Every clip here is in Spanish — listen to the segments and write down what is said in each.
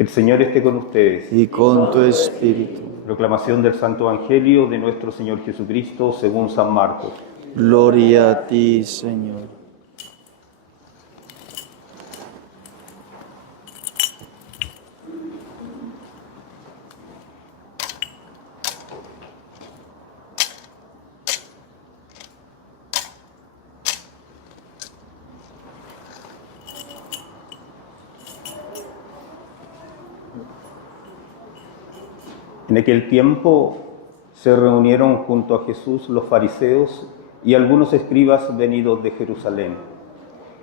El Señor esté con ustedes. Y con tu espíritu. Proclamación del Santo Evangelio de nuestro Señor Jesucristo según San Marcos. Gloria a ti, Señor. En aquel tiempo se reunieron junto a Jesús los fariseos y algunos escribas venidos de Jerusalén.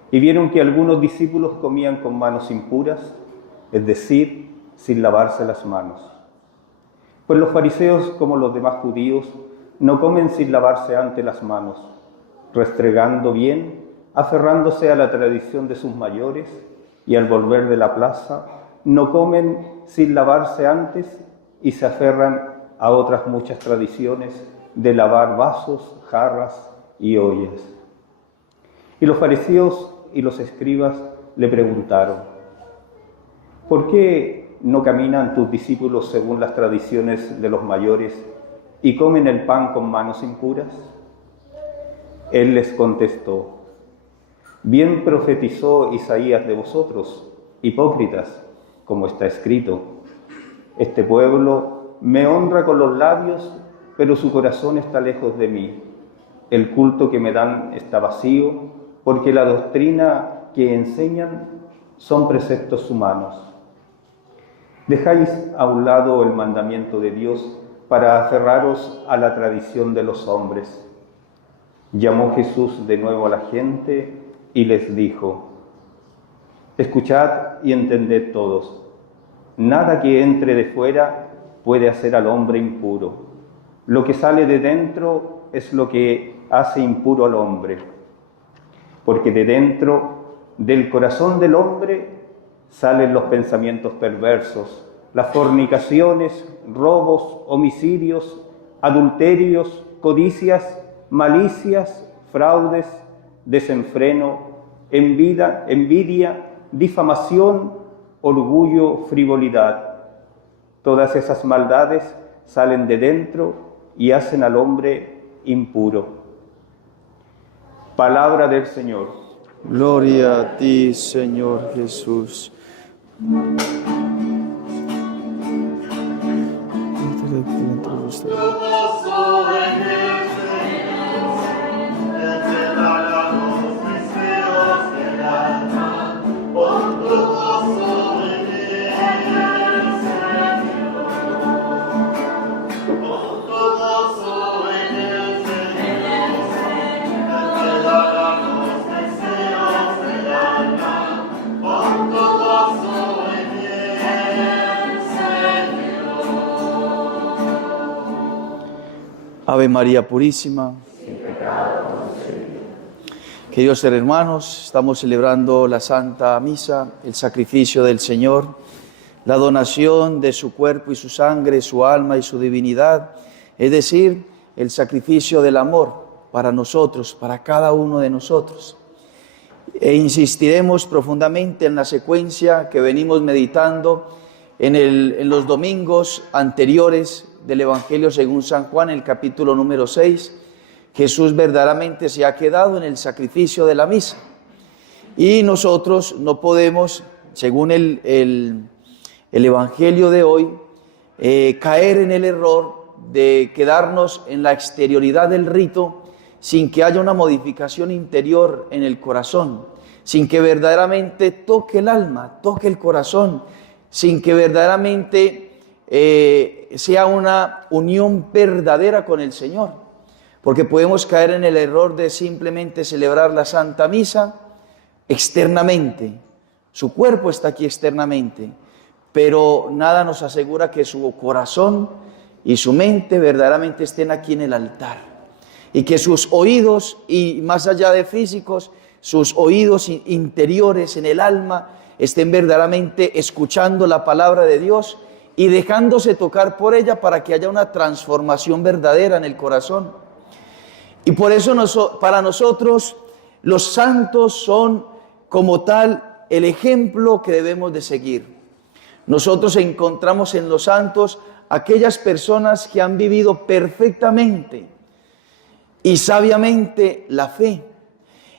Y vieron que algunos discípulos comían con manos impuras, es decir, sin lavarse las manos. Pues los fariseos, como los demás judíos, no comen sin lavarse antes las manos, restregando bien, aferrándose a la tradición de sus mayores, y al volver de la plaza, no comen sin lavarse antes y se aferran a otras muchas tradiciones de lavar vasos, jarras y ollas. Y los fariseos y los escribas le preguntaron: ¿por qué no caminan tus discípulos según las tradiciones de los mayores y comen el pan con manos impuras? Él les contestó: bien profetizó Isaías de vosotros, hipócritas, como está escrito: este pueblo me honra con los labios, pero su corazón está lejos de mí. El culto que me dan está vacío, porque la doctrina que enseñan son preceptos humanos. Dejáis a un lado el mandamiento de Dios para aferraros a la tradición de los hombres. Llamó Jesús de nuevo a la gente y les dijo: escuchad y entended todos. Nada que entre de fuera puede hacer al hombre impuro. Lo que sale de dentro es lo que hace impuro al hombre. Porque de dentro, del corazón del hombre, salen los pensamientos perversos, las fornicaciones, robos, homicidios, adulterios, codicias, malicias, fraudes, desenfreno, envidia, difamación, orgullo, frivolidad. Todas esas maldades salen de dentro y hacen al hombre impuro. Palabra del Señor. Gloria a ti, Señor Jesús. Ave María Purísima. Queridos hermanos, estamos celebrando la Santa Misa, el sacrificio del Señor, la donación de su cuerpo y su sangre, su alma y su divinidad, es decir, el sacrificio del amor para nosotros, para cada uno de nosotros. E insistiremos profundamente en la secuencia que venimos meditando en los domingos anteriores del Evangelio según San Juan, el capítulo número 6, Jesús verdaderamente se ha quedado en el sacrificio de la misa. Y nosotros no podemos, según el Evangelio de hoy, caer en el error de quedarnos en la exterioridad del rito sin que haya una modificación interior en el corazón, sin que verdaderamente toque el alma, toque el corazón, sin que verdaderamente sea una unión verdadera con el Señor, porque podemos caer en el error de simplemente celebrar la Santa Misa externamente. Su cuerpo está aquí externamente, pero nada nos asegura que su corazón y su mente verdaderamente estén aquí en el altar, y que sus oídos, y más allá de físicos, sus oídos interiores en el alma estén verdaderamente escuchando la palabra de Dios y dejándose tocar por ella para que haya una transformación verdadera en el corazón. Y por eso para nosotros los santos son como tal el ejemplo que debemos de seguir. Nosotros encontramos en los santos aquellas personas que han vivido perfectamente y sabiamente la fe.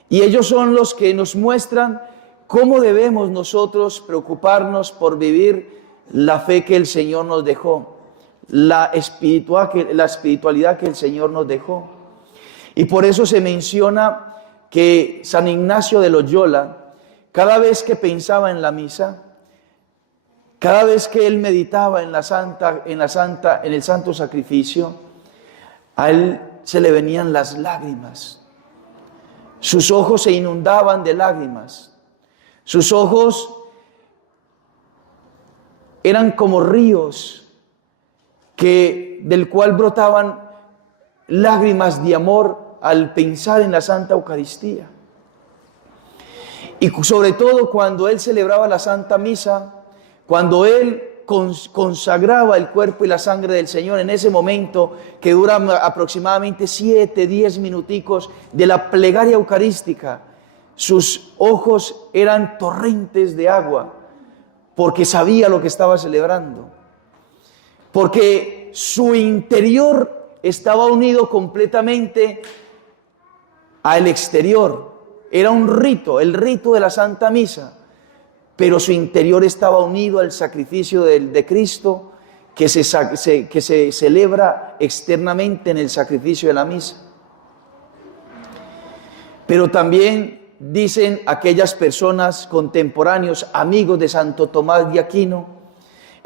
Y ellos son los que nos muestran cómo debemos nosotros preocuparnos por vivir la fe que el Señor nos dejó, la espiritualidad que el Señor nos dejó. Y por eso se menciona que San Ignacio de Loyola, cada vez que pensaba en la misa, cada vez que él meditaba en el santo sacrificio, a él se le venían las lágrimas. Sus ojos se inundaban de lágrimas. Sus ojos eran como ríos del cual brotaban lágrimas de amor al pensar en la Santa Eucaristía. Y sobre todo cuando él celebraba la Santa Misa, cuando él consagraba el cuerpo y la sangre del Señor, en ese momento que dura aproximadamente 7, 10 minuticos de la plegaria eucarística, sus ojos eran torrentes de agua, porque sabía lo que estaba celebrando, porque su interior estaba unido completamente al exterior. Era un rito, el rito de la Santa Misa, pero su interior estaba unido al sacrificio de Cristo que se celebra externamente en el sacrificio de la misa. Pero también dicen aquellas personas contemporáneos, amigos de Santo Tomás de Aquino,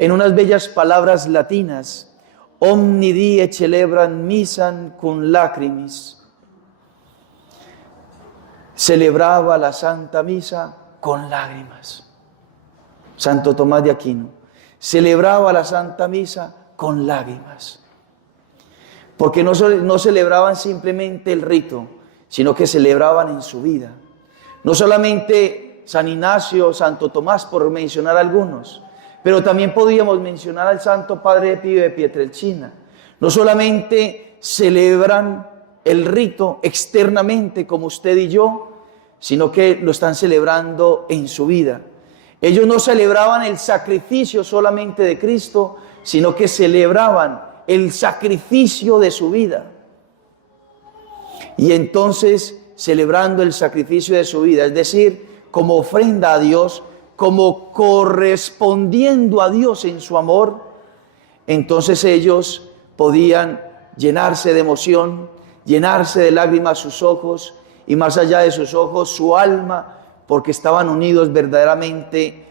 en unas bellas palabras latinas: omni die celebran misam cum lacrimis. Celebraba la Santa Misa con lágrimas. Santo Tomás de Aquino celebraba la Santa Misa con lágrimas, porque no celebraban simplemente el rito, sino que celebraban en su vida. No solamente San Ignacio, Santo Tomás, por mencionar algunos, pero también podríamos mencionar al Santo Padre Pío de Pietrelcina. No solamente celebran el rito externamente como usted y yo, sino que lo están celebrando en su vida. Ellos no celebraban el sacrificio solamente de Cristo, sino que celebraban el sacrificio de su vida. Y entonces, celebrando el sacrificio de su vida, es decir, como ofrenda a Dios, como correspondiendo a Dios en su amor, entonces ellos podían llenarse de emoción, llenarse de lágrimas sus ojos, y más allá de sus ojos, su alma, porque estaban unidos verdaderamente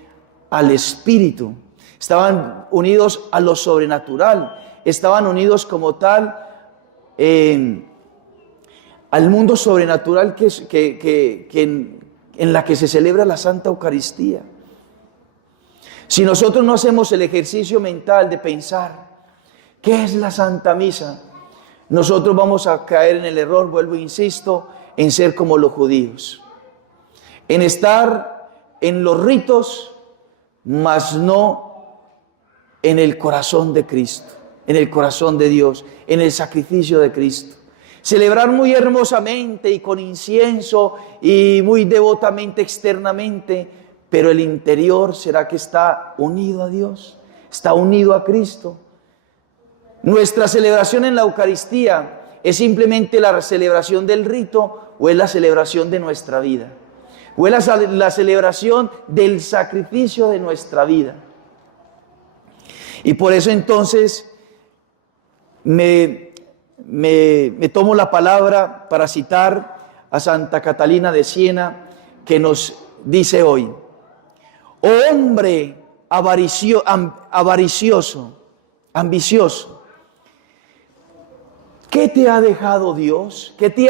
al Espíritu, estaban unidos a lo sobrenatural, estaban unidos como tal al mundo sobrenatural en la que se celebra la Santa Eucaristía. Si nosotros no hacemos el ejercicio mental de pensar ¿qué es la Santa Misa?, nosotros vamos a caer en el error, vuelvo e insisto, en ser como los judíos, en estar en los ritos, mas no en el corazón de Cristo, en el corazón de Dios, en el sacrificio de Cristo. Celebrar muy hermosamente y con incienso y muy devotamente externamente, pero el interior, ¿será que está unido a Dios? ¿Está unido a Cristo? Nuestra celebración en la Eucaristía ¿es simplemente la celebración del rito o es la celebración de nuestra vida? ¿O es la celebración del sacrificio de nuestra vida? Y por eso entonces me tomo la palabra para citar a Santa Catalina de Siena, que nos dice hoy: oh hombre avaricioso, ambicioso, ¿qué te ha dejado Dios? ¿Qué te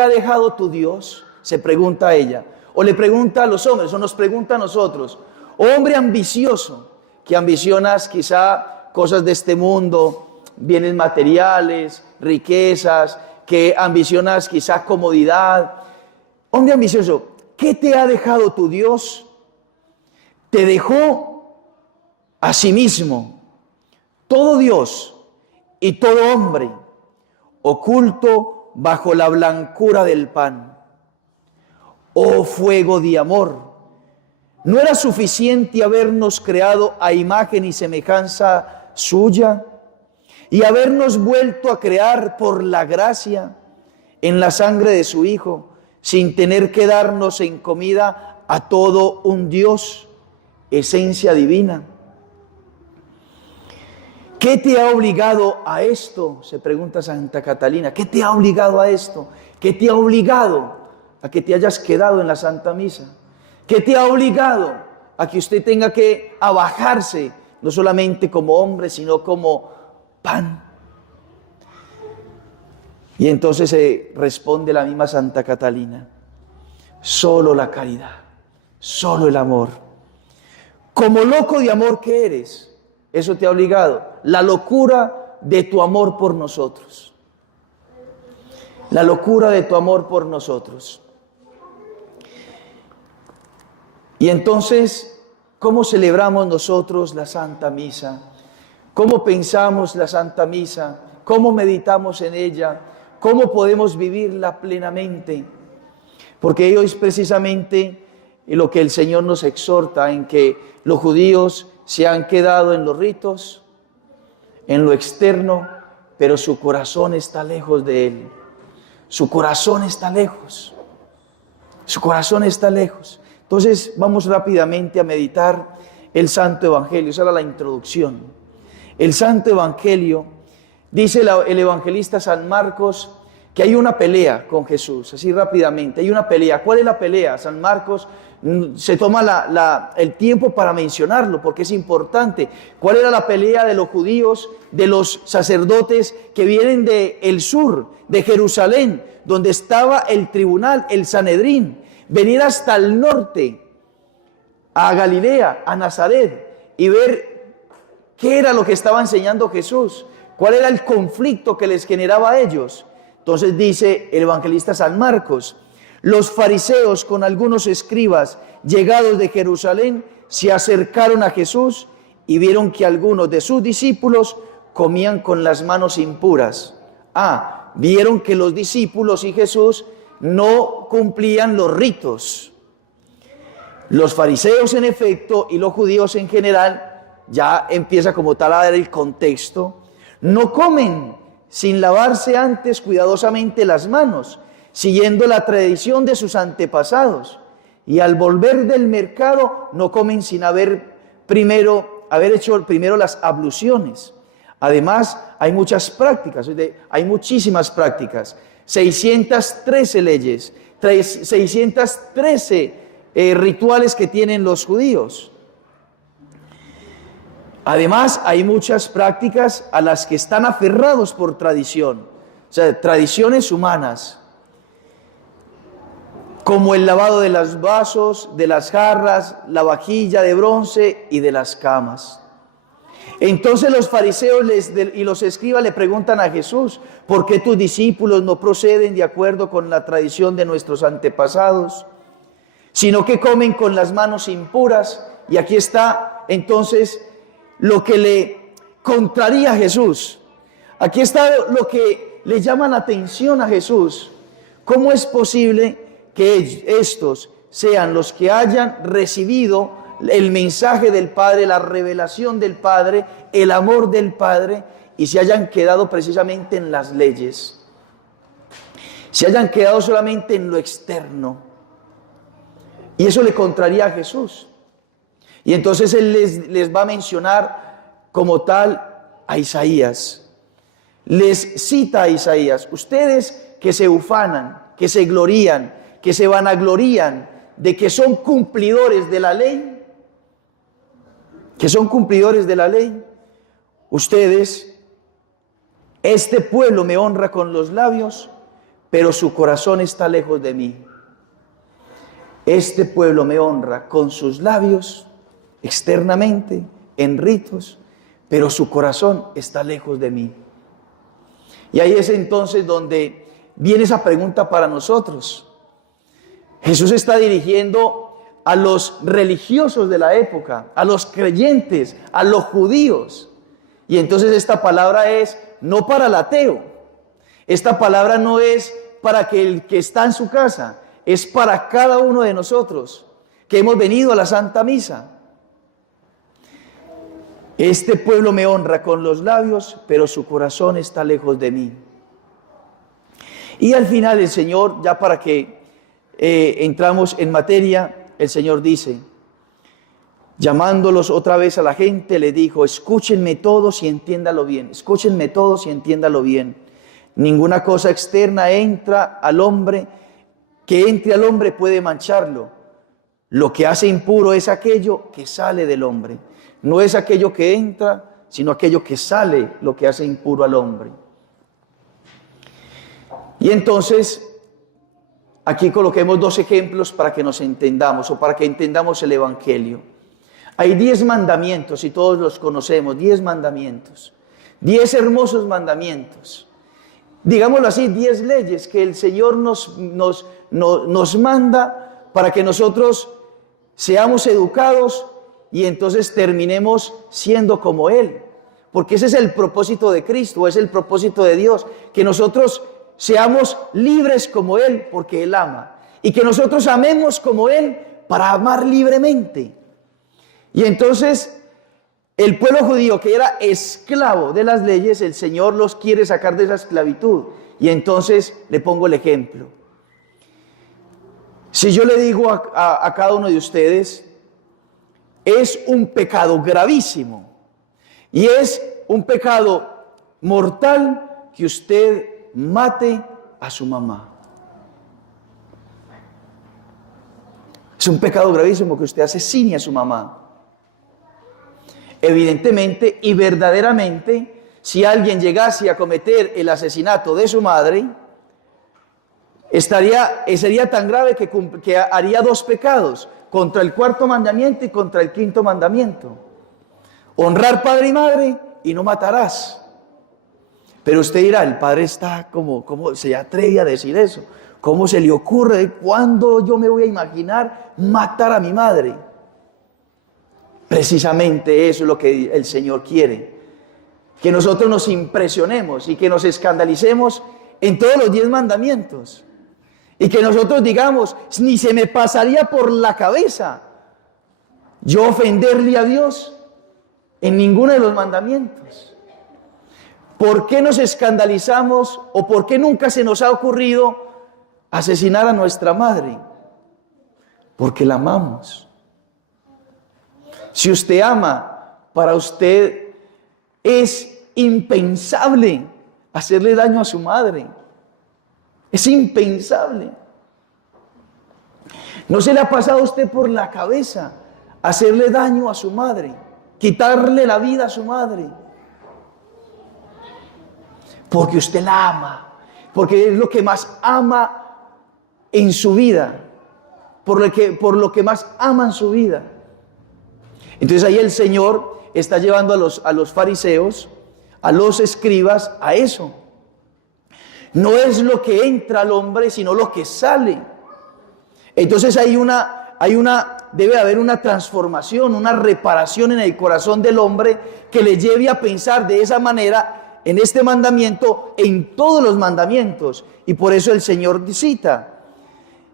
ha dejado tu Dios? Se pregunta a ella. O le pregunta a los hombres, o nos pregunta a nosotros. Oh hombre ambicioso, que ambicionas quizá cosas de este mundo, bienes materiales, riquezas, que ambicionas quizá comodidad. Hombre ambicioso, ¿qué te ha dejado tu Dios? Te dejó a sí mismo, todo Dios y todo hombre, oculto bajo la blancura del pan. Oh fuego de amor, ¿No era suficiente habernos creado a imagen y semejanza suya y habernos vuelto a crear por la gracia en la sangre de su Hijo, sin tener que darnos en comida a todo un Dios, esencia divina? ¿Qué te ha obligado a esto? Se pregunta Santa Catalina. ¿Qué te ha obligado a esto? ¿Qué te ha obligado a que te hayas quedado en la Santa Misa? ¿Qué te ha obligado a que usted tenga que abajarse, no solamente como hombre, sino como pan? Y entonces se responde la misma Santa Catalina: solo la caridad, solo el amor. Como loco de amor que eres, eso te ha obligado. La locura de tu amor por nosotros. La locura de tu amor por nosotros. Y entonces, ¿cómo celebramos nosotros la Santa Misa? ¿Cómo pensamos la Santa Misa? ¿Cómo meditamos en ella? ¿Cómo podemos vivirla plenamente? Porque ello es precisamente lo que el Señor nos exhorta, en que los judíos se han quedado en los ritos, en lo externo, pero su corazón está lejos de Él. Su corazón está lejos. Su corazón está lejos. Entonces vamos rápidamente a meditar el Santo Evangelio. Esa era la introducción. El Santo Evangelio, dice el evangelista San Marcos, que hay una pelea con Jesús. Así rápidamente, hay una pelea. ¿Cuál es la pelea? San Marcos se toma el tiempo para mencionarlo porque es importante. ¿Cuál era la pelea de los judíos, de los sacerdotes que vienen del sur, de Jerusalén, donde estaba el tribunal, el Sanedrín? Venir hasta el norte, a Galilea, a Nazaret, y ver qué era lo que estaba enseñando Jesús, cuál era el conflicto que les generaba a ellos. Entonces dice el evangelista San Marcos: los fariseos con algunos escribas llegados de Jerusalén se acercaron a Jesús y vieron que algunos de sus discípulos comían con las manos impuras. Vieron que los discípulos y Jesús no cumplían los ritos. Los fariseos en efecto y los judíos en general, ya empieza como tal a ver el contexto, no comen sin lavarse antes cuidadosamente las manos, siguiendo la tradición de sus antepasados, y al volver del mercado no comen sin haber hecho primero las abluciones. Además, hay muchas prácticas, hay muchísimas prácticas, 613 leyes, 613 rituales que tienen los judíos. Además, hay muchas prácticas a las que están aferrados por tradición, o sea, tradiciones humanas, como el lavado de los vasos, de las jarras, la vajilla de bronce y de las camas. Entonces los fariseos y los escribas le preguntan a Jesús: ¿por qué tus discípulos no proceden de acuerdo con la tradición de nuestros antepasados, sino que comen con las manos impuras? Y aquí está entonces lo que le contraría a Jesús. Aquí está lo que le llama la atención a Jesús. ¿Cómo es posible que estos sean los que hayan recibido el mensaje del Padre, la revelación del Padre, el amor del Padre, y se hayan quedado precisamente en las leyes? Se hayan quedado solamente en lo externo. Y eso le contraría a Jesús. Y entonces Él les va a mencionar como tal a Isaías. Les cita a Isaías: ustedes que se ufanan, que se glorían, que se vanaglorían de que son cumplidores de la ley, ustedes, este pueblo me honra con los labios, pero su corazón está lejos de mí. Este pueblo me honra con sus labios, externamente, en ritos, pero su corazón está lejos de mí. Y ahí es entonces donde viene esa pregunta para nosotros. Jesús está dirigiendo a los religiosos de la época, a los creyentes, a los judíos. Y entonces esta palabra es no para el ateo. Esta palabra no es para el que está en su casa, es para cada uno de nosotros, que hemos venido a la Santa Misa. Este pueblo me honra con los labios, pero su corazón está lejos de mí. Y al final el Señor, ya para que entramos en materia, el Señor dice, llamándolos otra vez a la gente, le dijo, escúchenme todos y entiéndalo bien, escúchenme todos y entiéndalo bien. Ninguna cosa externa entra al hombre, que entre al hombre puede mancharlo. Lo que hace impuro es aquello que sale del hombre. No es aquello que entra, sino aquello que sale, lo que hace impuro al hombre. Y entonces, aquí coloquemos 2 ejemplos para que nos entendamos o para que entendamos el Evangelio. Hay 10 mandamientos y todos los conocemos, 10 mandamientos, 10 hermosos mandamientos. Digámoslo así, 10 leyes que el Señor nos manda para que nosotros seamos educados y entonces terminemos siendo como Él. Porque ese es el propósito de Cristo, es el propósito de Dios, que nosotros seamos libres como Él, porque Él ama. Y que nosotros amemos como Él para amar libremente. Y entonces, el pueblo judío que era esclavo de las leyes, el Señor los quiere sacar de esa esclavitud. Y entonces, le pongo el ejemplo. Si yo le digo a cada uno de ustedes, es un pecado gravísimo. Y es un pecado mortal que usted mate a su mamá. Es un pecado gravísimo que usted asesine a su mamá. Evidentemente y verdaderamente, si alguien llegase a cometer el asesinato de su madre, sería tan grave que haría 2 pecados, contra el 4.º mandamiento y contra el 5.º mandamiento. Honrar padre y madre y no matarás. Pero usted dirá, el padre está ¿cómo se atreve a decir eso? ¿Cómo se le ocurre? ¿Cuándo yo me voy a imaginar matar a mi madre? Precisamente eso es lo que el Señor quiere. Que nosotros nos impresionemos y que nos escandalicemos en todos los 10 mandamientos. Y que nosotros digamos, ni se me pasaría por la cabeza yo ofenderle a Dios en ninguno de los mandamientos. ¿Por qué nos escandalizamos o por qué nunca se nos ha ocurrido asesinar a nuestra madre? Porque la amamos. Si usted ama, para usted es impensable hacerle daño a su madre. Es impensable. ¿No se le ha pasado a usted por la cabeza hacerle daño a su madre? Quitarle la vida a su madre. Porque usted la ama. Porque es lo que más ama en su vida. Por lo que más ama en su vida. Entonces ahí el Señor está llevando a los fariseos, a los escribas, a eso. No es lo que entra al hombre, sino lo que sale. Entonces debe haber una transformación, una reparación en el corazón del hombre que le lleve a pensar de esa manera en este mandamiento, en todos los mandamientos. Y por eso el Señor cita,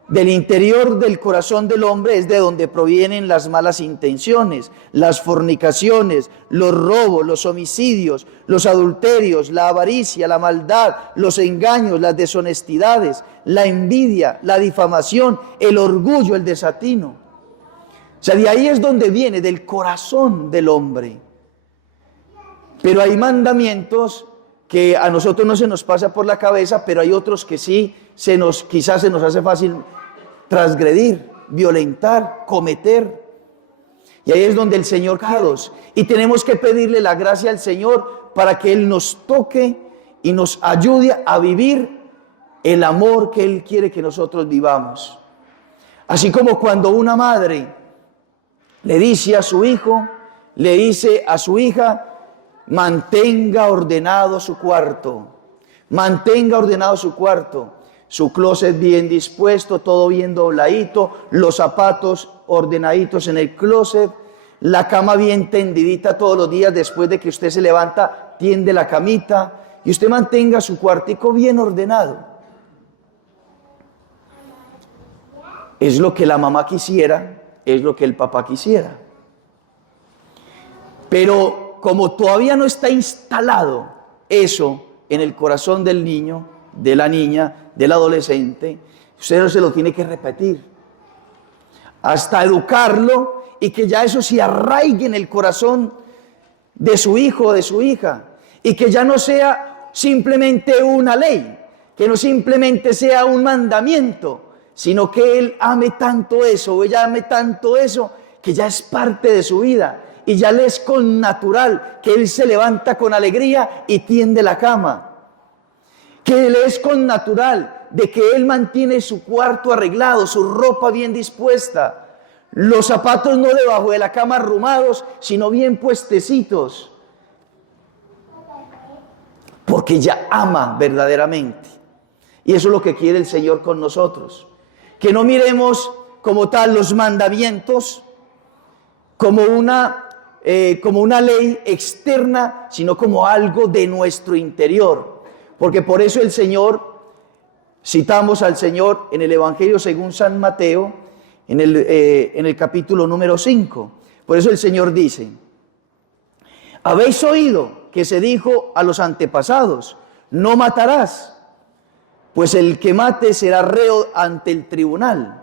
del interior del corazón del hombre es de donde provienen las malas intenciones, las fornicaciones, los robos, los homicidios, los adulterios, la avaricia, la maldad, los engaños, las deshonestidades, la envidia, la difamación, el orgullo, el desatino. O sea, de ahí es donde viene, del corazón del hombre. Pero hay mandamientos que a nosotros no se nos pasa por la cabeza, pero hay otros que sí, quizás se nos hace fácil transgredir, violentar, cometer. Y ahí es donde el Señor y tenemos que pedirle la gracia al Señor para que Él nos toque y nos ayude a vivir el amor que Él quiere que nosotros vivamos. Así como cuando una madre le dice a su hijo, le dice a su hija, mantenga ordenado su cuarto, mantenga ordenado su cuarto. Su closet bien dispuesto, todo bien dobladito, los zapatos ordenaditos en el closet, la cama bien tendidita todos los días después de que usted se levanta, tiende la camita y usted mantenga su cuartico bien ordenado. Es lo que la mamá quisiera es lo que el papá quisiera. Pero como todavía no está instalado eso en el corazón del niño, de la niña, del adolescente, usted se lo tiene que repetir hasta educarlo y que ya eso se arraigue en el corazón de su hijo o de su hija, y que ya no sea simplemente una ley, que no simplemente sea un mandamiento, sino que él ame tanto eso o ella ame tanto eso que ya es parte de su vida y ya le es connatural, que él se levanta con alegría y tiende la cama, que le es connatural de que él mantiene su cuarto arreglado, su ropa bien dispuesta, los zapatos no debajo de la cama arrumados, sino bien puestecitos, porque ya ama verdaderamente. Y eso es lo que quiere el Señor con nosotros, que no miremos como tal los mandamientos como una ley externa, sino como algo de nuestro interior, porque por eso el Señor, citamos al Señor en el Evangelio según San Mateo, en el capítulo número 5. Por eso el Señor dice: habéis oído que se dijo a los antepasados, no matarás, pues el que mate será reo ante el tribunal.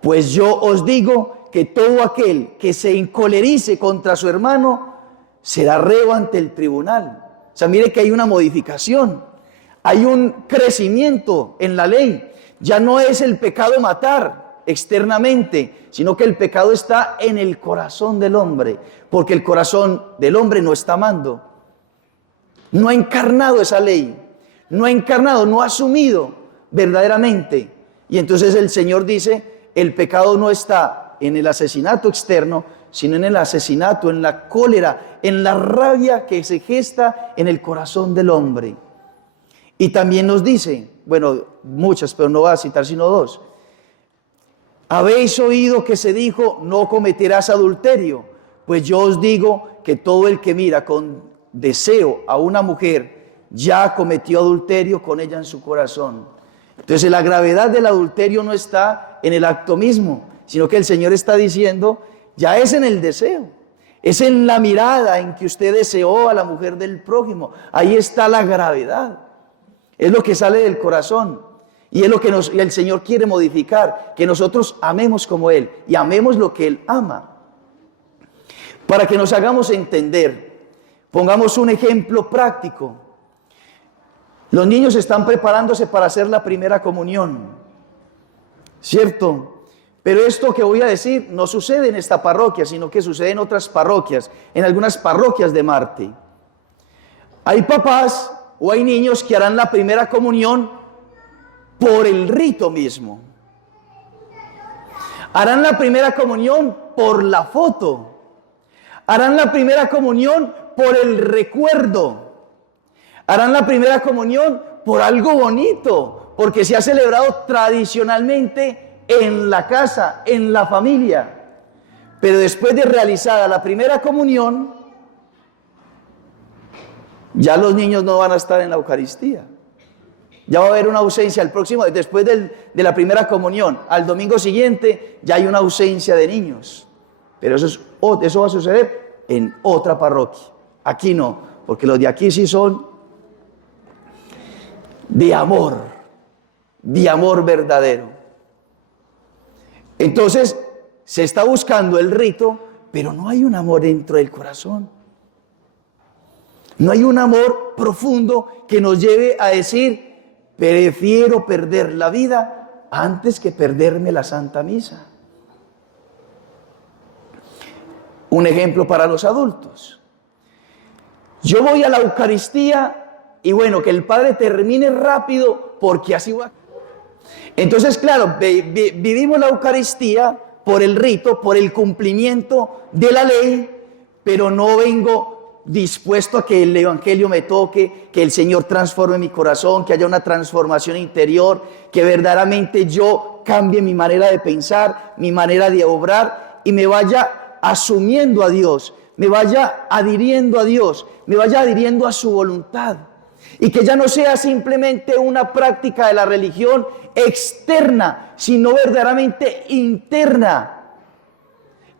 Pues yo os digo que todo aquel que se encolerice contra su hermano será reo ante el tribunal. O sea, mire que hay una modificación, hay un crecimiento en la ley. Ya no es el pecado matar externamente, sino que el pecado está en el corazón del hombre, porque el corazón del hombre no está amando, no ha encarnado esa ley, no ha encarnado, no ha asumido verdaderamente. Y entonces el Señor dice, el pecado no está en el asesinato externo, sino en el asesinato, en la cólera, en la rabia que se gesta en el corazón del hombre. Y también nos dice, bueno, muchas, pero no voy a citar sino dos. Habéis oído que se dijo, no cometerás adulterio. Pues yo os digo que todo el que mira con deseo a una mujer ya cometió adulterio con ella en su corazón. Entonces la gravedad del adulterio no está en el acto mismo, sino que el Señor está diciendo, ya es en el deseo, es en la mirada en que usted deseó a la mujer del prójimo. Ahí está la gravedad, es lo que sale del corazón. Y es lo que el Señor quiere modificar, que nosotros amemos como Él y amemos lo que Él ama. Para que nos hagamos entender, pongamos un ejemplo práctico. Los niños están preparándose para hacer la primera comunión, ¿cierto? Pero esto que voy a decir no sucede en esta parroquia, sino que sucede en otras parroquias, en algunas parroquias de Marte. Hay papás o hay niños que harán la primera comunión por el rito mismo. Harán la primera comunión por la foto. Harán la primera comunión por el recuerdo. Harán la primera comunión por algo bonito, porque se ha celebrado tradicionalmente en la casa, en la familia. Pero después de realizada la primera comunión, ya los niños no van a estar en la Eucaristía. Ya va a haber una ausencia el próximo, después de la primera comunión, al domingo siguiente ya hay una ausencia de niños. Pero eso va a suceder en otra parroquia. Aquí no, porque los de aquí sí son de amor verdadero. Entonces se está buscando el rito, pero no hay un amor dentro del corazón. No hay un amor profundo que nos lleve a decir, prefiero perder la vida antes que perderme la Santa Misa. Un ejemplo para los adultos. Yo voy a la Eucaristía y bueno, que el Padre termine rápido porque así va. Entonces, claro, vivimos la Eucaristía por el rito, por el cumplimiento de la ley, pero no vengo dispuesto a que el Evangelio me toque, que el Señor transforme mi corazón, que haya una transformación interior, que verdaderamente yo cambie mi manera de pensar, mi manera de obrar y me vaya asumiendo a Dios, me vaya adhiriendo a Dios, me vaya adhiriendo a su voluntad. Y que ya no sea simplemente una práctica de la religión externa, sino verdaderamente interna,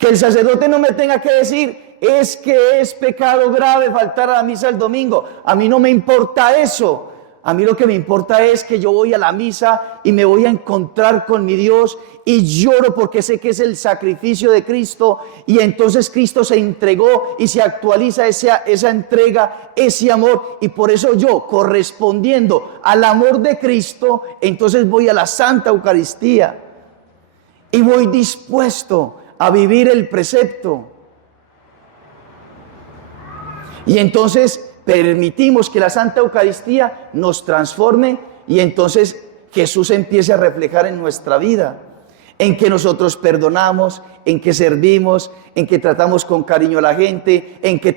Que el sacerdote no me tenga que decir, es que es pecado grave faltar a la misa el domingo. A mí no me importa eso. A mí lo que me importa es que yo voy a la misa y me voy a encontrar con mi Dios y lloro porque sé que es el sacrificio de Cristo y entonces Cristo se entregó y se actualiza esa entrega, ese amor, y por eso yo, correspondiendo al amor de Cristo, entonces voy a la Santa Eucaristía y voy dispuesto a vivir el precepto. Y entonces permitimos que la Santa Eucaristía nos transforme y entonces Jesús empiece a reflejar en nuestra vida, en que nosotros perdonamos, en que servimos, en que tratamos con cariño a la gente, en que